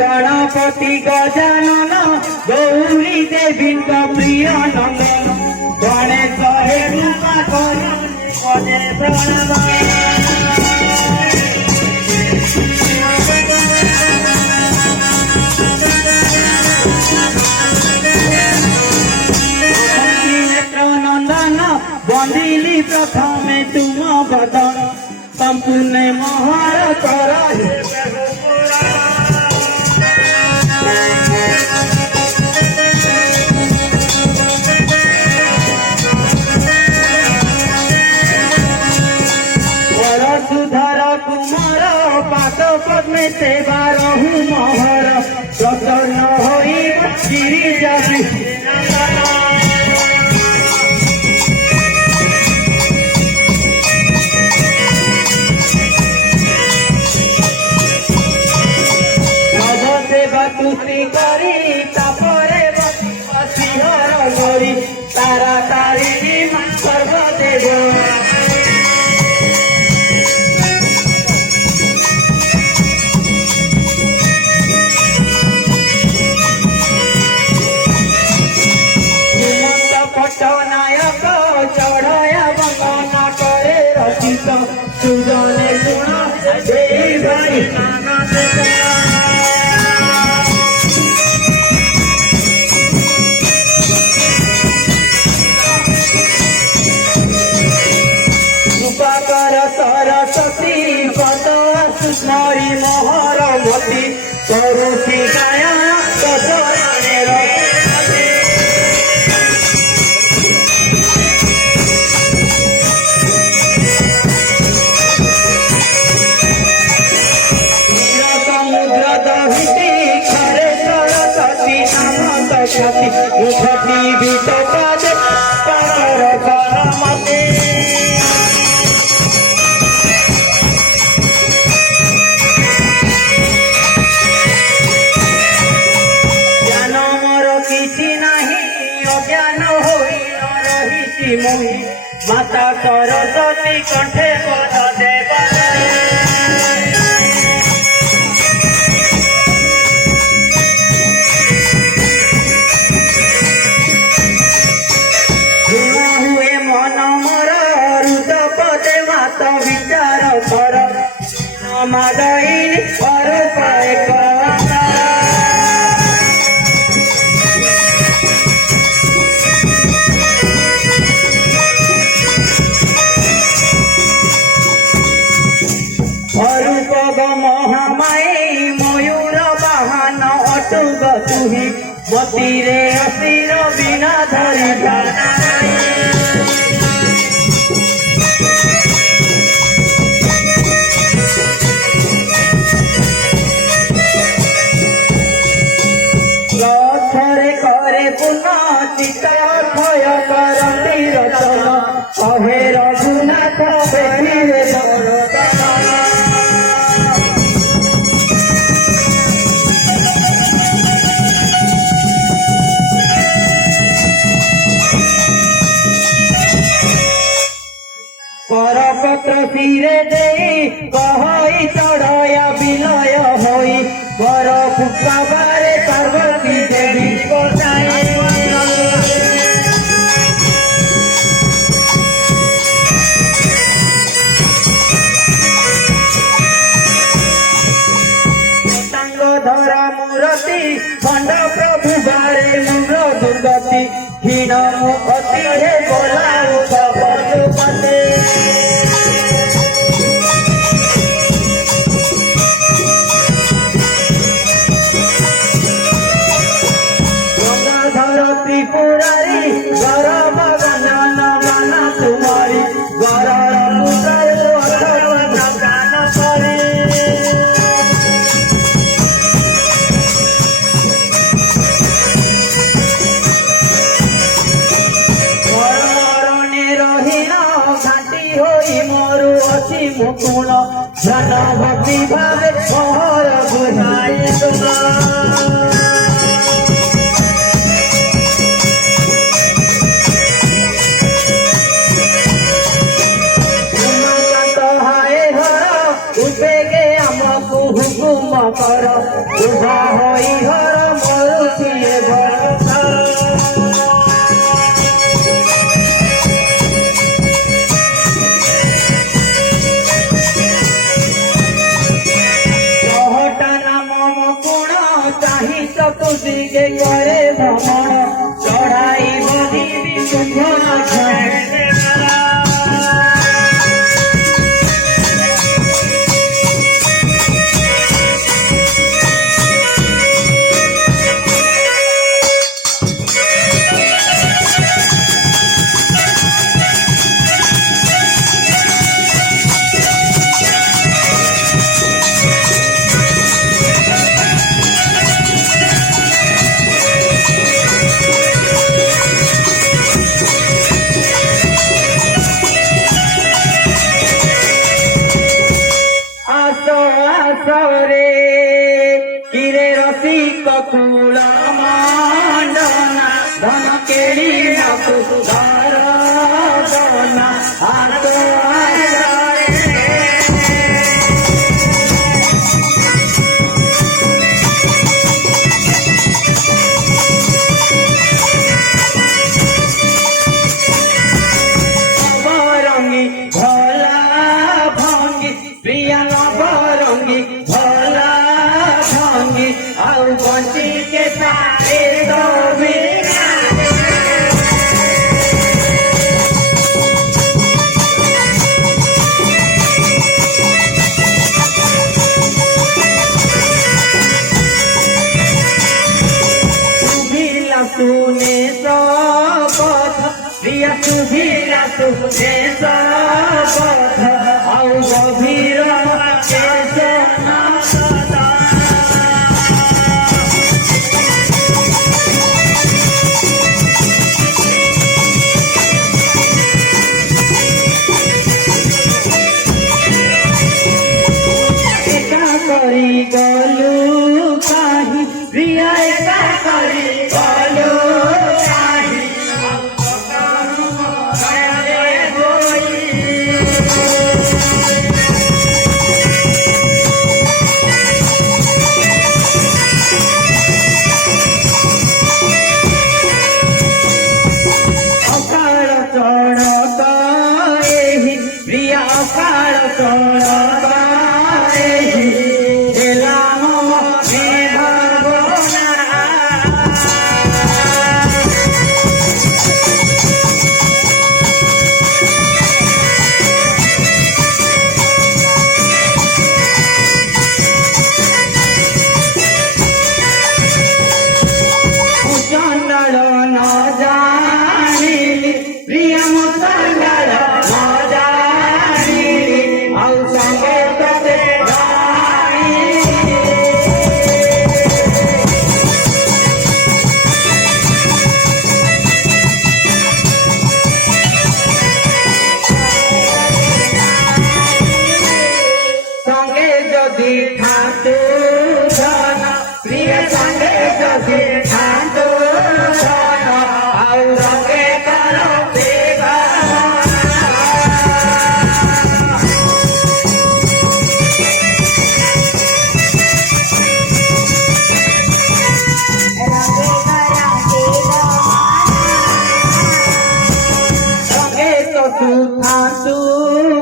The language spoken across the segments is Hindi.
गणपति गजानन गौरी देवी प्रिय नंदन गणेश हेरुका करे प्रणाम। बंदिली प्रथमे तुम बदन संपूर्ण महार कर सुधर कुमार पाद पद्मे सेवा रहु महर प्रसन्न होई गिरिजा तुष्टि करी तापरे बसिहर गरी तारा तारिणी सर्वदेव पट्टनायक चढ़या वंदना करे रचित सुजने गुण देई भाई सरस्वती पद सुस्मरी मोहर मती करुषि गाया समुद्र दहिती खरे सरस्वती नाम सती मुखती बीत पादे पर करमते माता सरस्वती कंठे पद देव हुए मन मोर हृद पदे मात विचार कर मादई पर महामाई मयूर बाहन अटुग तुही मतीरे असीर बिना धरी रथरे करे पुनः चिता क्षय करती रचन कहे रघुनाथ बेहिरे परपत्र सिरे दे कहि चढ़या विलय होई पर पुष्पारे पार्वती देवी बसाए धर मूर्ति खंड प्रभु बारे मूर दुर्गति क्षीण मुखति हे बोलाऊ पशुपते त्रिपुरारी गौरव गणन मान तुम्हारी गौरव गान करे मरणे रहीन घाटी होई मरु अछि मुकुण ध्यान भक्ति भावे मोहर बुझाई सुना हुकुम कर उभा होई घर मरुथिए बरसा तुझे करे भ्रमण चढ़ाई बदी शुभ कूल मंडना धन केड़ी घर दना हाथ बरंगी भला भंगी प्रिया बरंगी भला भंगी आउ बंची के सारे दो बिना सुभिला सुने सब प्रिया सुभिला सुने सब आउ गभीर गलू काही प्रिया एका करी गलू काही अकाल चढ़त एही प्रिया अकाल चढ़त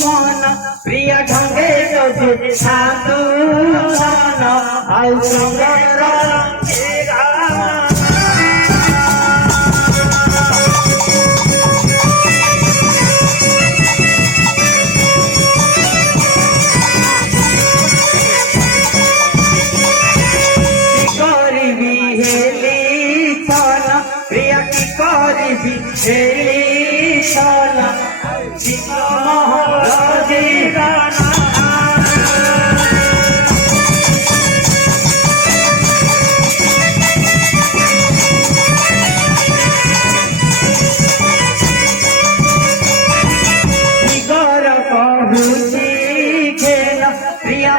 मन प्रिया ढंगे साधु मन आउ करबी हेली छन प्रिया की करबी हेली छन प्रिया